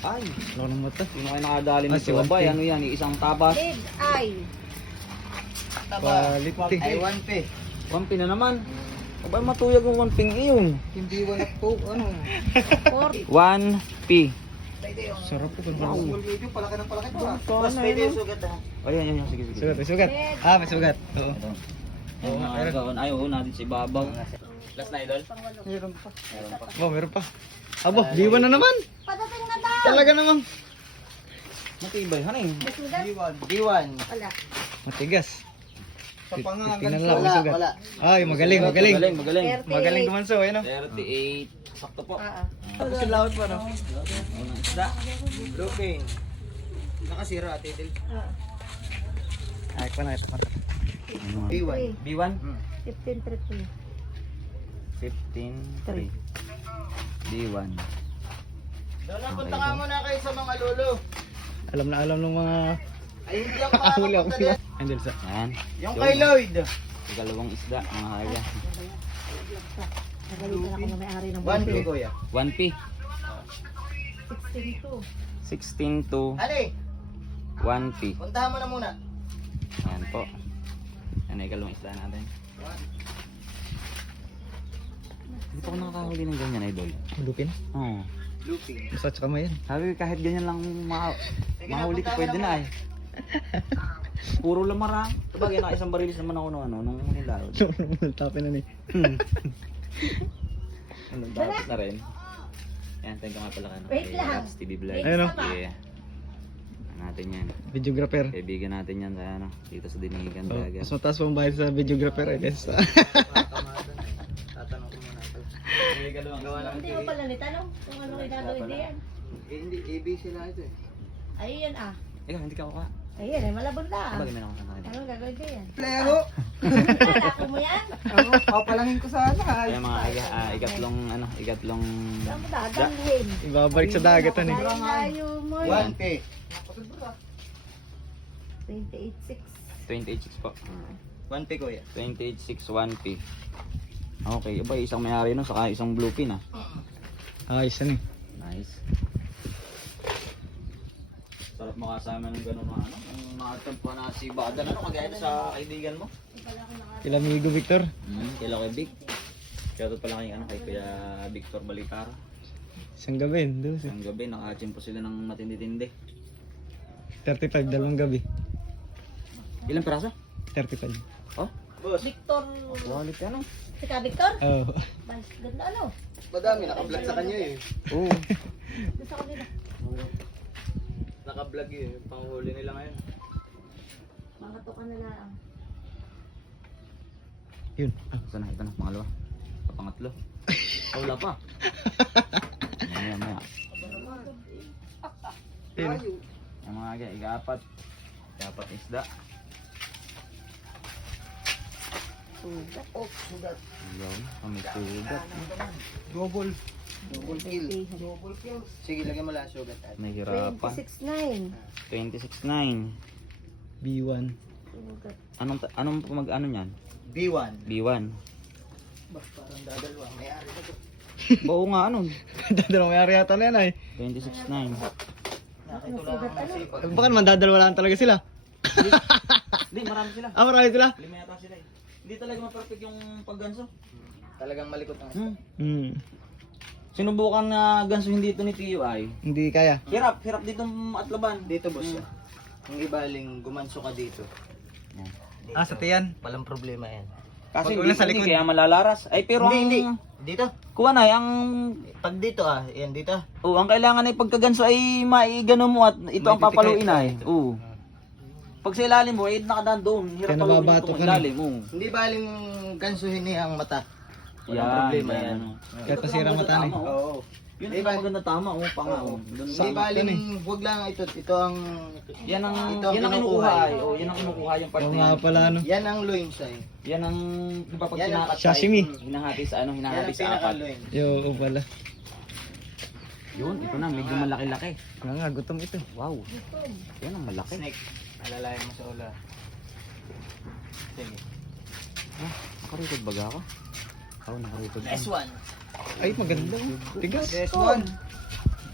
Ay, Laki ng mata. sino kayo nakadali Ah, mo si sa babay? 1P. Ano yan? Isang tabas. Big eye. Quality. Ay, 1P. 1P na naman. Abay, matuyag yung 1P iyon. Hindi wala po, ano. 1P. Sarap ito. Wow. Medyo palaki ng palaki po. Boss, pwede yung sugat ha. Ayan, sige. Sugat, may sugat. Ah, may sugat. Oo. Ito. Ayaw natin si Babaw. Last na idol? Meron pa. Oh, meron pa. Abo, D1 na naman. Padating na daw. Talaga naman. Matibay, haning. Masugat? D1. Wala. Matigas. Sa pangangan. Tingnan lang, may sugat. Wala. Ay, magaling. Magaling. Magaling dumanso, ayun o. 38. Sakto po. Kasi lawat pa, no? Unang isda. Blue cane. Nakasira, titil. Ay, panay. D1. B1? 15-3. 15-3. B1. Doon punta nga muna kayo sa mga lolo. Alam na alam ng mga Ay, hindi ako ahuli ako. makakapunta din. Handle sa. Yan. Yung kay Lloyd. Ikalawang isda, mga kaya. Nagalitan ako na may-ari ng 1P, kuya. 1P. 16-2. 16 to Ali, 1P. puntahan mo na muna. Yan po. Yan ay ikalawang isda natin. Hindi pa ako nakakahuli ng ganyan, idol. Lupin. Oo. Blue cane. Basta tsaka mo yan. Sabi ko, kahit ganyan lang Sige na, mahuli ko, punta mo pwede na na eh. Puro lamara. Sabagay, naka isang barilis naman ako nung nilawad. Tapin na ni. Anong dapat na rin. Yan, thank you nga pala ka. Wait lang. TV Vlog. Ayun, oh. Yeah. Natin yan. Videographer. Kaibigan natin yan sa ano, dito sa Dinigan Oh, Dagat. mas mataas pa ang bayad sa videographer eh. Guys. Tatanong ko muna. Hindi mo pala nitanong kung ano ginagawin diyan. Hindi, ABC lang ito eh. Ayun ah. Ikaw, hindi ka ako ka. Ayun eh, malabon na. Sabagay, meron ako sa kanila. Anong gagawin diyan? Plero! Kala mo yan? Ano, papalangin ko sana. Kaya mga ikatlong Saan mo dadalhin? Ibabalik sa dagat ano eh. Layo mo. 1P. 28-6. 28.6 po. 1P, kuya. 28.6 1P. Okay, iba isang may-ari nun, saka isang blue pin ah. Ayos yan eh. Nice. Sarap makasama ng gano'n mga ano, yung mga tagpo na si Badan, ano, kagaya na sa kaibigan mo. Kilamigo Victor. Kila kay Vic. Shoutout pala kay ano, kay Kuya Victor Balitaro. Isang gabi. Doon. Ang gabi, nakachimpo sila ng matindi-tindi. 35, dalawang gabi. Ilang piraso? 35. Oh, Boss, Victor. quality ano? Si ka Victor? Oh. Mas ganda ano? madami naka-vlog sa kanya eh. Oo. Doon sa kanila. Naka-vlog eh, panghuli nila ngayon. Mga tuka na lang. Yun. Ito na, pangalawa. Pangatlo. Wala pa. Maya. Yun. Yung mga kaya, ika-apat isda. Sugat. Sugat. Ayun, kami sugat. Double kill. Double kill. Sige, lagyan mo lang ang sugat. Nahihirapan. 26-9. 26.9. B1. Sugat. Anong mag-ano niyan? B1. B1. Bah, parang dadalwa. May-ari na to. Oo nga, ano? Dadalawang mayari yata na yan ay. 26.9. Nakito lang ang sipag. Baka naman dadalawa lang talaga sila. Hindi, marami sila. Ah, marami sila. 5 yata sila eh. Hindi talaga ma-perfect yung pagganso. Talagang malikot ang Sinubukan na ganso hindi ito ni Tio ay. Hindi kaya. Hirap dito atlaban. dito, boss. Kung ibaling gumanso ka dito, Ah, sa tiyan. walang problema yan. Kasi Pag hindi, nasa hindi likod. kaya malalaras. Ay pero Hindi. ang Dito. kuha na ang Pag dito yan dito. ang kailangan ay pagkaganso ay maigano mo at ito May ang papaluin titikay. ay. Oo. Pag sa ilalim mo, eh nakadaan doon. Hirap Kaya paluin nababato itong ka na. ilalim. Oo. Hindi baling gansuhin niya ang mata. Walang Yan, problema yan. Kahit masira mata na eh. Oo. Yun Di ang ba? maganda tama. Oo, panga. Oo. Doon- Hindi Sakto baling eh. wag lang ito ang Yan ang Ito ang yan ang kinukuha kinukuha eh. ay. Oh, yan ang kinukuha yung part Oo na nga yan. pala ano. yan ang loin siya eh. Yan ang di ba pag Yan ang kinakat sashimi. hinahati sa ano, Yan hinahati ang sa apat. pinaka-loin. Yo, pala. Yun, ito na medyo malaki-laki. Nga, gutom ito. Wow. Yan ang malaki. Snake. Alalayan mo sa ula. Sige. Ah, nakarecord baga ako? Oo, nakarecord. S1. Ay, maganda. Tigas. S1.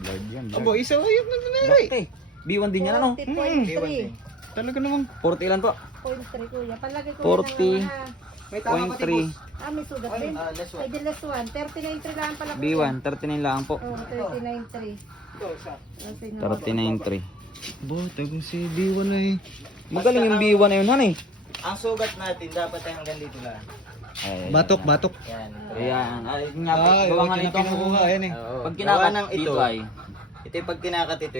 Blurred yan. Abo, isa ayun na nangyari. Bakit? B1 din yan ano? 40.3. Talaga namang. 40 ilan po? 0.3 kuya. Palagi ko 40. yan ang May tama pati 0.3. boss. may sugat din. Less Ay, one. di less one. 39.3 lang pala kuya. B1, 39 lang po. Oo, 39.3. Ito, isa. 39.3. Bo, tagong si B1 na eh. Magaling yung B1 na yun, han eh. Ang sugat natin dapat ay hanggang dito lang. Batok, batok. Yan. Ayan. Ay, nga po. Ah, Gawa nga yun ang nito. kinukuha, yan eh. Oo. Pag Gawa kinakat ng dito ay. Ito yung pag kinakat ito.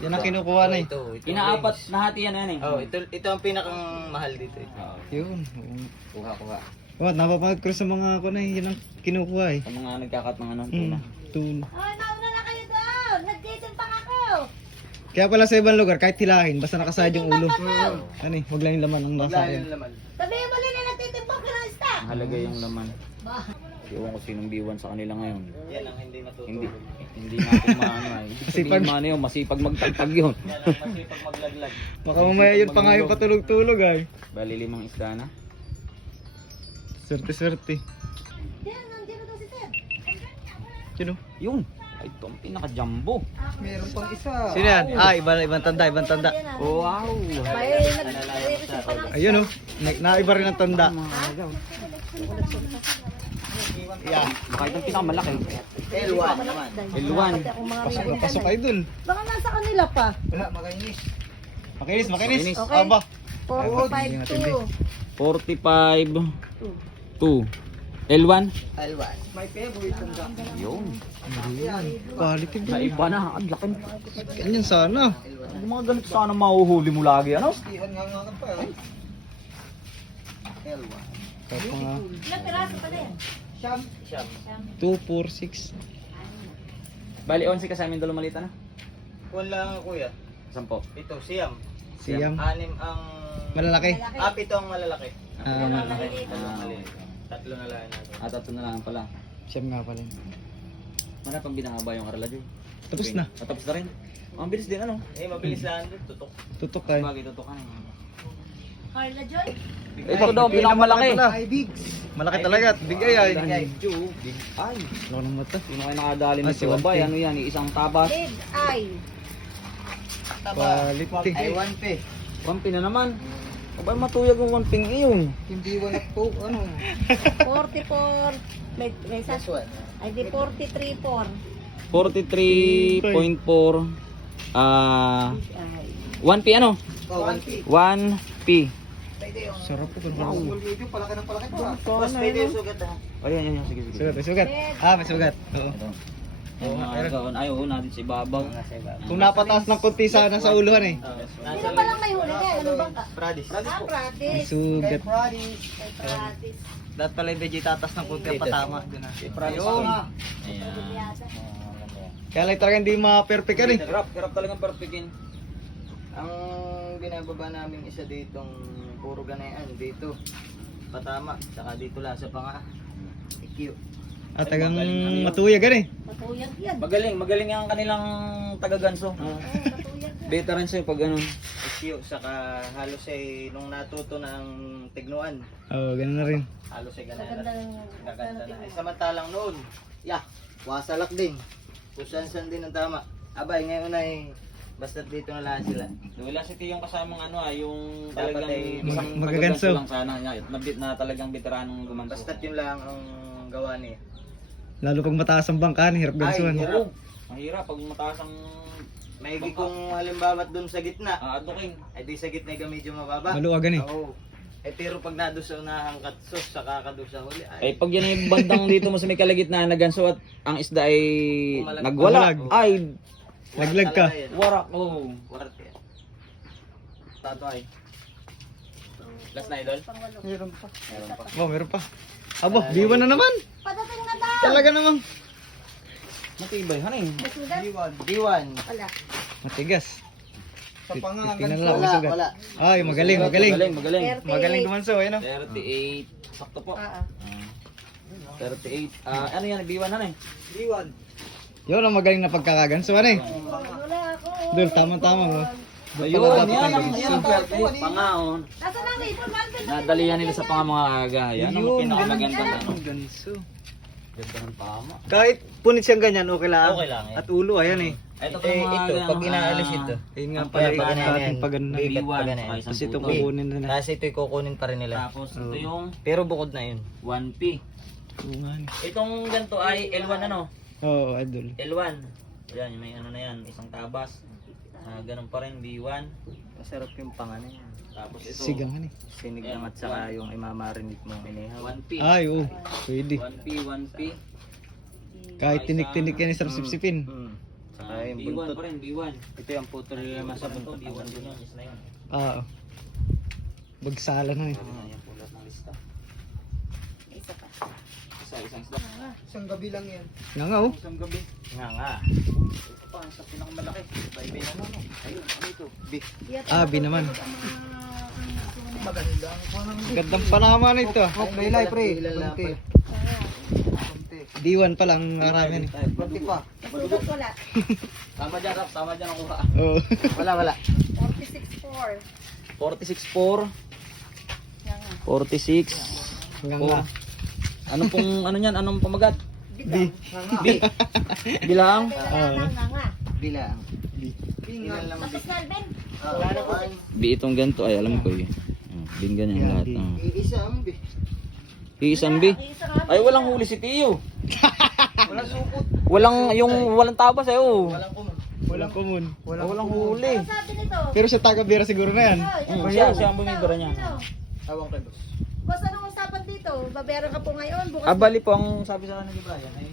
Yan ang kinukuha na eh. Ito. Inaapat na hati yan yan eh. Oh, ito ang pinakang mahal dito. Yun. Kuha. Oh, napapagod ko sa mga ako na eh. Yan ang kinukuha eh. Sa mga nagkakat ng ano, tuna. Tuna. Oh, nauna na kayo doon. Nagtitimpang ako. Kaya pala sa ibang lugar, kahit hilahin, basta nakasayad yung ulo. Ano eh, wag lang yung laman ang nasa Wala akin. yung laman. Sabihin mo rin na nagtitimpang ka ng stock. Mahalaga yung laman. Iwan ko sinong B1 sa kanila ngayon. Yan ang hindi matutulog. Hindi natin maano ay. Ibig Masipag. sabihin maano yun, masipag magtagtag yun. Yan ang masipag maglaglag. Baka mamaya yun pa nga yung patulog-tulog ay. Bali 5 isda na. Swerte-swerte. Diyan, nandiyan na daw si Sir. Yun o. Yun. Ay, ito ang pinaka-jumbo. Meron pang isa. Sino yan? Ah, ibang tanda, ibang tanda. Oh, wow. May nag-receive pa ng Ayun o. Naiba rin ang tanda. Yeah. Baka itong pinakamalaki. L1 naman. L1. Pati akong mga Pasok na ribbon pasok yan, ay dun. Baka nasa kanila pa. Wala, makainis. Makinis, makinis. Makinis. Okay. Aba. 452. 45. 2. L1. L1. My favorite tanda. Yun. Quality Sa din. iba na. Ang laki. Ganyan sana. Yung mga ganito sana mahuhuli mo lagi, ano? Ihan nga pa eh. L1. Kaya pa nga. Ilang piraso pala yan? Siyam. Siyam. 2, 4, 6. Bali, 11 ka sa amin dalo malita na. Kung lang kuya. 10. Ito, siyam. Siyam. 6 ang... Malalaki. Ito ang malalaki. Ah, Tatlo na lang natin. Tatlo na lang pala. Siyam nga pala. Mana pang binahaba yung arala dyan? Tapos na. Tapos na rin. Ang bilis din ano? Mabilis lang doon. Tutok. Tutok tayo. Bagay tutukan. Carla Joy? Ito daw, pinakamalaki. Ay, big. Malaki talaga. Big ay ay. Medyo big eye. Laki ng mata. Sino kayo nakadali mo Ah, si sa babay? Wante. Ano yan? Isang tabas. Big Eye. Quality. Ay, 1 pe. Wampi na naman. Abay matuyag yung wamping iyon. Hindi wala po. Ano? 44. May isa. This one. Ay, di 43.4. 43.4. Ay. 1P ano? Oh, 1 pe. 1P. Pwede yung... Sarap po. Wow. Video, palaki ng palaki to. Boss, pwede yung sugat ha. Ayun, yan. Sige, sige. Sugat, may sugat. Ah, may sugat. Oo. Ito. Ayaw natin sa ibabaw. Kung napataas ng konti sana sa uluhan eh. Sino pa lang may huli niya? Anong bangka? Pradis. Ah, May Pradis. sugat. Pradis. Ay, Pradis. Dapat pala yung vegetatas ng konti ang patama. Ayun. Ayan. Kaya lang talaga hindi ma-perfect yan eh. Hirap talagang perfectin. Ang binababa namin isa ditong puro ganayan dito. Patama. Saka dito lang sa panga. IQ. At tagang matuyag yan eh. Matuyag yan. Magaling ang kanilang taga-ganso. Oo, matuyag yan. Veteran sa'yo pag ganun. IQ. Saka halos ay nung natuto na ang tignuan. Oo, ganun na rin. Halos ay Maganda ganayan. ng Gaganda na. Samantalang noon, wasalak din. Kung saan din ang tama. Abay, ngayon ay basta dito na lang sila. Wala si Tiyong kasamang ano yung Dapat talagang ay isang magaganso. taga-ganso lang sana. Na talagang veteranong gumanso. Basta't yun lang ang gawa niya. Lalo pag mataas ang bangkaan, hirap gansuhan. Ay, hirap. Oo. Mahirap pag mataas ang Maigi kung halimbawa doon sa gitna, aadukin. ay di sa gitna ka medyo mababa. Maluwagan eh. Oo. Pero pag nado sa unahang katsos, saka ka doon sa huli, Ay pag yan yung bandang dito mo sa may kalagitnaan na ganso at ang isda ay Umalag. nagwala. Umalag. Ay, Laglag ka. talaga yan. warak. Oh. Warat yan. Tato ay. Last na idol? Pangwalo. Meron pa. Meron pa. Oh, meron pa. Abo, B1 na naman. Padating na daw. Talaga namang. Matibay, haning. May sugat? D1. Wala. Matigas. Sa pangangan. Tingnan lang, may Wala, sugat. wala. Ay, magaling, magaling. Magaling. 38. Magaling gumanso, ayun o. 38. Sakto po. Ah, 38. Ano yan? B1 na eh. D1. Yun ang magaling na pagkakagansuhan eh. Wala ako. Dul, tama-tama mo. Ayun, yan ang pangaon. Nasaan ang ribbon? Malvin? Nadalihan nila sa mga aga. Yan ang pinakamagandang ano. Ganso. Ganda ng tama. Kahit punit siyang ganyan, okay lang. Okay lang, eh. At ulo, ayan eh. Ito pa yung mga ito, ano, pag inaalis ito. Ayun nga Ang pala, pag ganyan ating yan. pag ganun. Bigat B1, pa ganyan. saka isang Tapos ito puto. kukunin na na. Tapos ito kukunin pa rin nila. Tapos ito Oo. yung Pero bukod na yun. 1P. Oo nga. Itong ganito ay L1 ano? Oo, idol. L1. Yan, may ano na yan, isang tabas. Ganun pa rin, B1. Masarap yung pangalan yan. Tapos ito, Sigangan eh. Sinigang at saka yung imamarinate mong inihaw. 1P. Ay, oo. Pwede. 1P. Kahit tinik-tinik yan sa sipsipin. Saka yung B1 buntot. pa rin, B1. Ito yung putol naman sa buntot. B1 din yan, is na yun. Oo. Bagsala na eh. Ayan, yung pulat ng lista. Isa pa. Isang isda. Isang gabi lang yan. Nga nga oh. Isang gabi. Nga. Ito pa, sa pinakamalaki. Baybay na naman. Ayun, ano ito? Beef. Ah, B naman. Maganda ang panang Gandang panama na ito. Laylay pre. D1 pa lang marami yan eh. Kunti pa. Sugat wala. Tama dyan, Rap. Tama dyan ang kuha. Oo. Wala. 46.4. 46.4. Yan nga. 46. Nga nga. Anong pong, ano yan? Anong pamagat? Bilang. B. Bilang. Kailangan nga nga. Bilang. Bilang lang. Tapos na, Ben. B itong ganito. Ay, alam ko eh. Binggan yan lahat. Iisa ang beef. Iisang B. Isa nga. Ay, walang huli si Tiyo. Walang supot. Walang tabas eh, oh. Walang common. Walang common. Walang huli. Ano sabi nito? Pero sa taga-bira siguro na yan. Siya ang bumibira niya. Awang kay boss. Boss, anong usapan dito? Babayaran ka po ngayon? Bukas Abali po ang sabi sa akin ni Brian ay